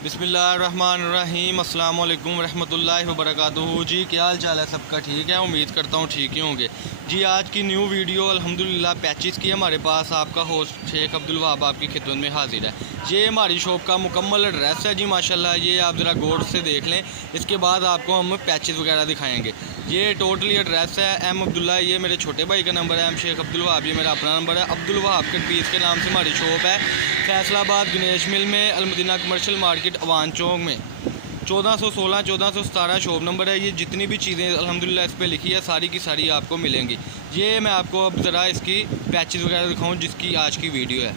बिस्मिल्लाहिर्रहमानिर्रहीम अस्सलाम वालेकुम रहमतुल्लाहि व बरकातुहू। जी क्या हाल चाल है सबका? ठीक है, उम्मीद करता हूँ ठीक ही होंगे। जी आज की न्यू वीडियो अल्हम्दुलिल्लाह पैचेस की हमारे पास आपका होस्ट शेख अब्दुल वहाब आपकी खिदमत में हाजिर है। ये हमारी शॉप का मुकम्मल एड्रेस है जी माशाल्लाह। ये आप ज़रा गौर से देख लें, इसके बाद आपको हम पैचेस वगैरह दिखाएँगे। ये टोटली एड्रेस है एम अब्दुल्ला, ये मेरे छोटे भाई का नंबर है, एम शेख अब्दुल वहाब ये मेरा अपना नंबर है। अब्दुल वहाब कट पीस के नाम से हमारी शॉप है, फैसलाबाद गणेश मिल में, अलमदीना कमर्शियल मार्केट अवान चौक में। 1416 1417 शॉप नंबर है। ये जितनी भी चीज़ें अल्हम्दुलिल्लाह इस पर लिखी है सारी की सारी आपको मिलेंगी। ये मैं आपको अब ज़रा इसकी पैचेस वगैरह दिखाऊं जिसकी आज की वीडियो है।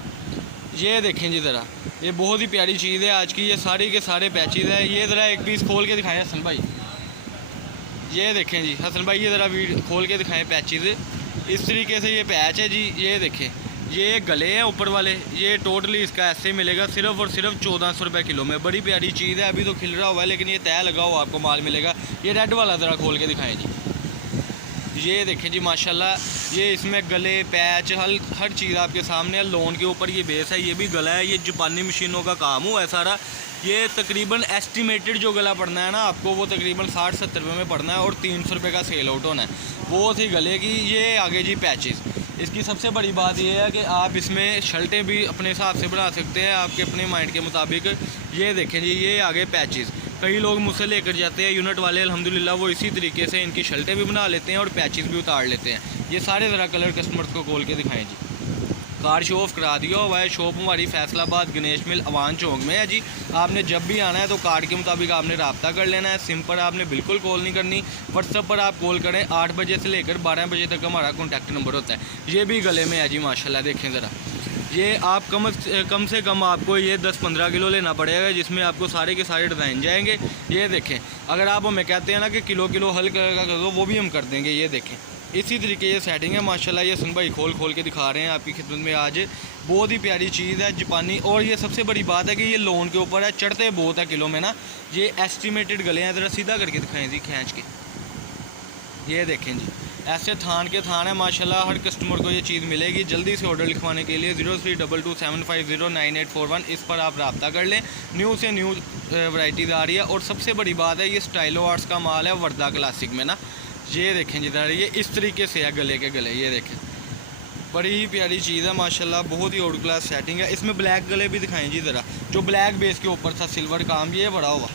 ये देखें जी ज़रा, ये बहुत ही प्यारी चीज़ है आज की। ये सारी के सारे पैचेस है। ये ज़रा एक पीस खोल के दिखाएं हसन भाई। ये देखें जी हसन भाई, ये ज़रा खोल के दिखाएं पैचेस। इस तरीके से ये पैच है जी। ये देखें, ये गले हैं ऊपर वाले। ये टोटली इसका ऐसे मिलेगा सिर्फ़ और सिर्फ 1400 रुपये किलो में। बड़ी प्यारी चीज़ है। अभी तो खिल रहा हुआ है लेकिन ये तय लगा हुआ आपको माल मिलेगा। ये रेड वाला ज़रा खोल के दिखाएं जी। ये देखें जी माशाल्लाह, ये इसमें गले पैच हर चीज़ आपके सामने है। लोन के ऊपर ये बेस है, ये भी गला है। ये जापानी मशीनों का काम हुआ है सारा। ये तकरीबन एस्टिमेटेड जो गला पड़ना है ना आपको, वो तकरीबन 60-70 रुपये में पड़ना है और 300 रुपये का सेल आउट होना है। वो थी गले की। ये आगे जी पैचेस। इसकी सबसे बड़ी बात यह है कि आप इसमें शर्टें भी अपने हिसाब से बना सकते हैं, आपके अपने माइंड के मुताबिक। ये देखें जी, ये आगे पैचेस। कई लोग मुझसे लेकर जाते हैं यूनिट वाले, अल्हम्दुलिल्लाह वो इसी तरीके से इनकी शर्टें भी बना लेते हैं और पैचेस भी उतार लेते हैं। ये सारे ज़रा कलर कस्टमर्स को खोल के दिखाएं जी। कार्ड शो ऑफ करा दिया हुआ है। शॉप हमारी फैसलाबाद गणेश मिल अवान चौक में है जी। आपने जब भी आना है तो कार्ड के मुताबिक आपने रब्ता कर लेना है। सिम पर आपने बिल्कुल कॉल नहीं करनी, व्हाट्सएप पर आप कॉल करें। 8 बजे से लेकर 12 बजे तक हमारा कॉन्टैक्ट नंबर होता है। ये भी गले में है जी माशाल्लाह। देखें ज़रा, ये आप कम से कम आपको ये 10-15 किलो लेना पड़ेगा, जिसमें आपको सारे के सारे डिज़ाइन जाएंगे। ये देखें, अगर आप हमें कहते हैं ना कि किलो हल कलर का कर दो, वो भी हम कर देंगे। ये देखें, इसी तरीके ये सेटिंग है माशाल्लाह। ये सुन भाई खोल के दिखा रहे हैं आपकी खिदमत में आज। बहुत ही प्यारी चीज़ है जापानी। और ये सबसे बड़ी बात है कि ये लोन के ऊपर है, चढ़ते बहुत है किलो में ना। ये एस्टिमेटेड गले हैं। ज़रा सीधा करके दिखाएं जी खींच के। ये देखें जी, ऐसे थान के थान है माशाल्लाह। हर कस्टमर को ये चीज़ मिलेगी। जल्दी से ऑर्डर लिखवाने के लिए 032275099841 इस पर आप रब्ता कर लें। न्यू से न्यू वैराइटीज़ आ रही है। और सबसे बड़ी बात है, ये स्टाइलो आर्ट्स का माल है वर्दा क्लासिक में ना। ये देखें जिधर, ये इस तरीके से है गले के गले। ये देखें, बड़ी ही प्यारी चीज़ है माशाल्लाह। बहुत ही आउट क्लास सेटिंग है। इसमें ब्लैक गले भी दिखाएं जी ज़रा, जो ब्लैक बेस के ऊपर था सिल्वर काम ये बड़ा हुआ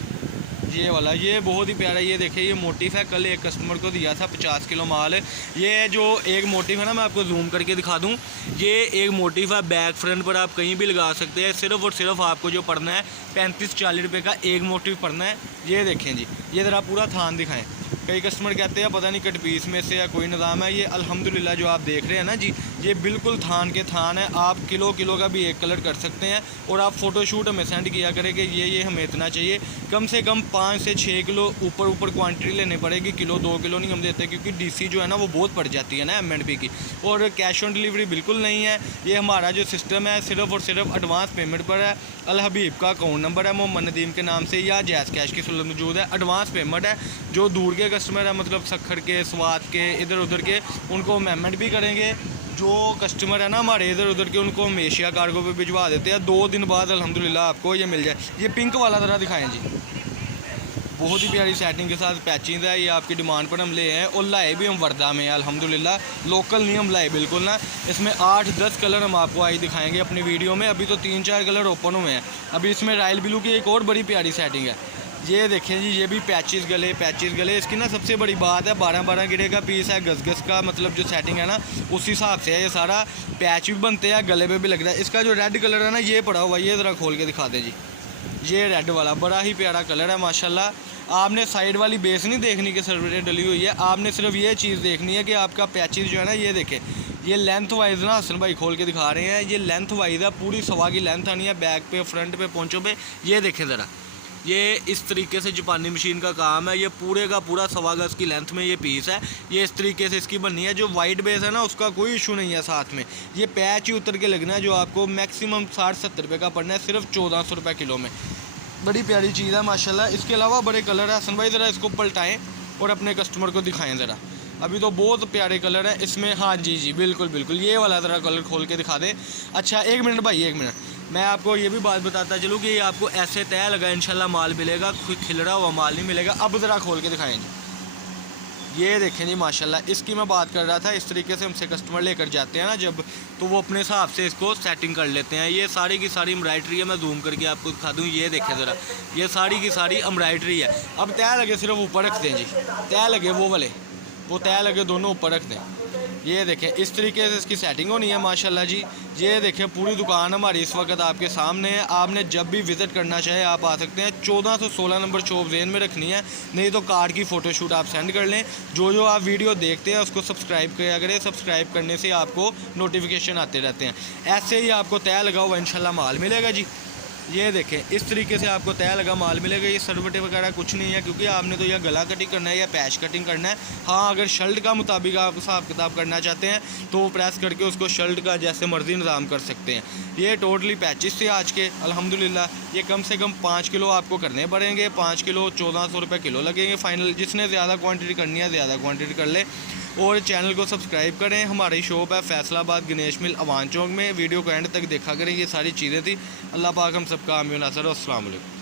ये वाला। ये बहुत ही प्यारा। ये देखिए, ये मोटिफ है। कल एक कस्टमर को दिया था 50 किलो माल। ये जो एक मोटिफ है ना, मैं आपको जूम करके दिखा दूँ। ये एक मोटिफ है, बैक फ्रंट पर आप कहीं भी लगा सकते हैं। सिर्फ़ और सिर्फ आपको जो पड़ना है 35-40 रुपये का एक मोटिफ पड़ना है। ये देखें जी, ये ज़रा पूरा थान दिखाएँ। कई कस्टमर कहते हैं पता नहीं कट पीस में से या कोई निज़ाम है। ये अल्हम्दुलिल्लाह जो आप देख रहे हैं ना जी, ये बिल्कुल थान के थान है। आप किलो का भी एक कलर कर सकते हैं। और आप फ़ोटोशूट हमें सेंड किया करें कि ये हमें इतना चाहिए। कम से कम 5 से 6 किलो ऊपर क्वांटिटी लेनी पड़ेगी। किलो 2 किलो नहीं हम देते, क्योंकि डीसी जो है ना वो बहुत पड़ जाती है ना एमएनपी की। और कैश ऑन डिलीवरी बिल्कुल नहीं है। ये हमारा जो सिस्टम है सिर्फ़ और सिर्फ एडवांस पेमेंट पर है। अल हबीब का अकाउंट नंबर है मोहम्मद नदीम के नाम से, या जैज़ कैश की सहूलत मौजूद है। एडवांस पेमेंट है। जो दूर के कस्टमर है, मतलब सखर के, स्वात के, इधर उधर के, उनको हम पेमेंट भी करेंगे। जो कस्टमर है ना हमारे इधर उधर के, उनको हम एशिया कार्गो पे भिजवा देते हैं। 2 दिन बाद अल्हम्दुलिल्लाह आपको ये मिल जाए। ये पिंक वाला ज़रा दिखाएं जी। बहुत ही प्यारी सेटिंग के साथ पैचिंग है। ये आपकी डिमांड पर हम ले हैं। और लाए भी हम वर्दा में अल्हम्दुलिल्लाह, लोकल नहीं हम लाए बिल्कुल ना। इसमें 8-10 कलर हम आपको आई दिखाएंगे अपनी वीडियो में। अभी तो 3-4 कलर ओपन हुए हैं। अभी इसमें रॉयल ब्लू की एक और बड़ी प्यारी सेटिंग है। ये देखें जी, ये भी पैचेस गले। इसकी ना सबसे बड़ी बात है 12-12 गिरे का पीस है। गज का मतलब जो सेटिंग है ना उस हिसाब से है। ये सारा पैच भी बनते हैं, गले पे भी लग रहा है। इसका जो रेड कलर है ना ये पड़ा हुआ, ये ज़रा खोल के दिखा दें जी। ये रेड वाला बड़ा ही प्यारा कलर है माशाल्लाह। आपने साइड वाली बेस नहीं देखनी कि सर्वरेट डली हुई है। आपने सिर्फ ये चीज़ देखनी है कि आपका पैचेस जो है ना, ये देखें, ये लेंथ वाइज ना हसन भाई खोल के दिखा रहे हैं। ये लेंथ वाइज है, पूरी सवा की लेंथ आनी है। बैक पे, फ्रंट पे, पोंचों पे। ये देखें ज़रा, ये इस तरीके से जापानी मशीन का काम है। ये पूरे का पूरा 1.25 गज की लेंथ में ये पीस है। ये इस तरीके से इसकी बननी है। जो वाइट बेस है ना उसका कोई इशू नहीं है साथ में। ये पैच ही उतर के लगना है, जो आपको मैक्सिमम 60-70 रुपये का पड़ना है, सिर्फ 1400 रुपये किलो में। बड़ी प्यारी चीज़ है माशाल्लाह। इसके अलावा बड़े कलर है। हसन भाई ज़रा इसको पलटाएँ और अपने कस्टमर को दिखाएँ ज़रा। अभी तो बहुत प्यारे कलर हैं इसमें। हाँ जी बिल्कुल। ये वाला ज़रा कलर खोल के दिखा दें। अच्छा 1 मिनट भाई, 1 मिनट। मैं आपको ये भी बात बताता चलूँ कि ये आपको ऐसे तय लगा इंशाल्लाह माल मिलेगा, कोई खिलरा हुआ माल नहीं मिलेगा। अब ज़रा खोल के दिखाएंगे, ये देखें जी माशाल्लाह। इसकी मैं बात कर रहा था, इस तरीके से हमसे कस्टमर लेकर जाते हैं ना जब, तो वो अपने हिसाब से इसको सेटिंग कर लेते हैं। ये सारी की सारी एम्ब्रॉयडरी है, मैं जूम करके आपको दिखा दूँ। ये देखें ज़रा, ये सारी की सारी एम्ब्रॉयडरी है। अब तय लगे सिर्फ ऊपर रखते हैं जी, तय लगे वो वाले, वो तय लगे दोनों ऊपर रखते हैं। ये देखें इस तरीके से इसकी सेटिंग होनी है माशाल्लाह जी। ये देखें पूरी दुकान हमारी इस वक्त आपके सामने है। आपने जब भी विज़िट करना चाहे आप आ सकते हैं। 1416 नंबर शॉप जेन में रखनी है, नहीं तो कार्ड की फ़ोटोशूट आप सेंड कर लें। जो आप वीडियो देखते हैं उसको सब्सक्राइब किया करें, सब्सक्राइब करने से आपको नोटिफिकेशन आते रहते हैं। ऐसे ही आपको तय लगा हुआ इंशाल्लाह माल मिलेगा जी। ये देखें इस तरीके से आपको तय लगा माल मिलेगा। ये सरवटे वगैरह कुछ नहीं है, क्योंकि आपने तो या गला कटिंग करना है या पैच कटिंग करना है। हाँ, अगर शर्ट का मुताबिक आप हिसाब किताब करना चाहते हैं तो वो प्रेस करके उसको शर्ट का जैसे मर्जी निज़ाम कर सकते हैं। ये टोटली पैचिस थे आज के अल्हम्दुलिल्लाह। ये कम से कम 5 किलो आपको करने पड़ेंगे। 5 किलो 1400 रुपये किलो लगेंगे फाइनल। जिसने ज़्यादा क्वान्टिटी करनी है ज़्यादा क्वान्टिटी कर ले। और चैनल को सब्सक्राइब करें। हमारी शॉप है फैसलाबाद गणेश मिल अवान चौक में। वीडियो को एंड तक देखा करें। ये सारी चीज़ें थी। अल्लाह पाक हम सबका आमीन नासर। अस्सलाम वालेकुम।